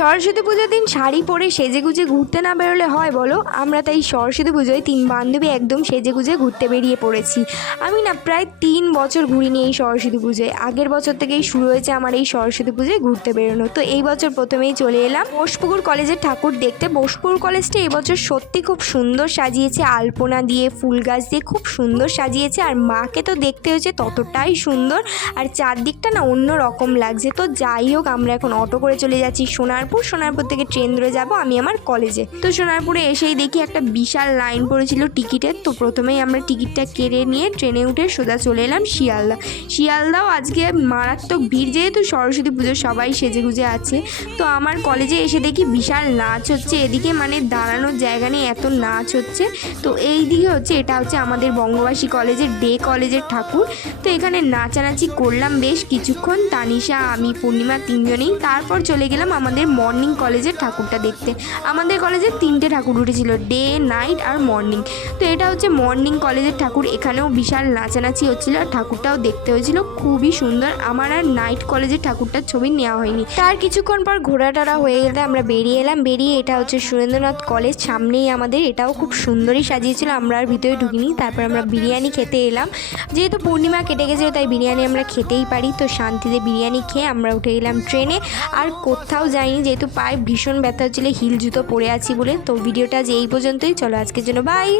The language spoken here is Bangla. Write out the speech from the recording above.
সরস্বতী পুজোর দিন শাড়ি পরে সেজেগুজে ঘুরতে না বেরোলে হয় বলো? আমরা তাই সরস্বতী পুজোয় 3 বান্ধবী একদম সেজেগুজে ঘুরতে বেরিয়ে পড়েছি। আমি না প্রায় 3 বছর ঘুরিনি এই সরস্বতী পুজোয়। আগের বছর থেকেই শুরু হয়েছে আমার এই সরস্বতী পুজোয় ঘুরতে বেরোনো। তো এই বছর প্রথমেই চলে এলাম বোসপুকুর কলেজের ঠাকুর দেখতে। বোসপুকুর কলেজটা এবছর সত্যি খুব সুন্দর সাজিয়েছে, আলপনা দিয়ে ফুল গাছ দিয়ে খুব সুন্দর সাজিয়েছে। আর মাকে তো দেখতে হয়েছে ততটাই সুন্দর, আর চারদিকটা না অন্য রকম লাগছে। তো যাই হোক, আমরা এখন অটো করে চলে যাচ্ছি সোনারপুর থেকে ট্রেন ধরে যাব আমি আমার কলেজে। তো সোনারপুরে এসেই দেখি একটা বিশাল লাইন পড়েছিল টিকিটের। তো প্রথমেই আমরা টিকিটটা কেটে নিয়ে ট্রেনে উঠে সোজা চলে এলাম শিয়ালদাও আজকে মারাত্মক ভিড়, যেহেতু সরস্বতী পুজো সবাই সেজেগুজে আছে। তো আমার কলেজে এসে দেখি বিশাল নাচ হচ্ছে, এদিকে মানে দাঁড়ানোর জায়গা নেই, এত নাচ হচ্ছে। তো এই দিকে এটা হচ্ছে আমাদের বঙ্গবাসী কলেজের কলেজের ঠাকুর। তো এখানে নাচানাচি করলাম বেশ কিছুক্ষণ, তানিশা, আমি, পূর্ণিমা, তিনজনেই। তারপর চলে গেলাম আমাদের মর্নিং কলেজের ঠাকুরটা দেখতে। আমাদের কলেজে 3টে ঠাকুর উঠেছিল, ডে, নাইট আর মর্নিং। তো এটা হচ্ছে মর্নিং কলেজের ঠাকুর। এখানেও বিশাল নাচানাচি হচ্ছিল, আর ঠাকুরটাও দেখতে হয়েছিল খুবই সুন্দর। আমার আর নাইট কলেজের ঠাকুরটার ছবি নেওয়া হয়নি। তার কিছুক্ষণ পর ঘোরাটারা হয়ে গেলে আমরা বেরিয়ে এলাম। এটা হচ্ছে সুরেন্দ্রনাথ কলেজ, সামনেই আমাদের। এটাও খুব সুন্দরই সাজিয়েছিল, আমরা আর ভিতরে ঢুকিনি। তারপর আমরা বিরিয়ানি খেতে এলাম, যেহেতু পূর্ণিমা কেটে গেছিলো তাই বিরিয়ানি আমরা খেতেই পারি। তো শান্তিতে বিরিয়ানি খেয়ে আমরা উঠে গেলাম ট্রেনে। আর কোথাও যাইনি, যেহেতু পায়ে ভীষণ ব্যথা হচ্ছিলো হিল জুতো পরে আছি বলে। তো ভিডিওটা আজ এই পর্যন্তই, চলো আজকের জন্য বাই।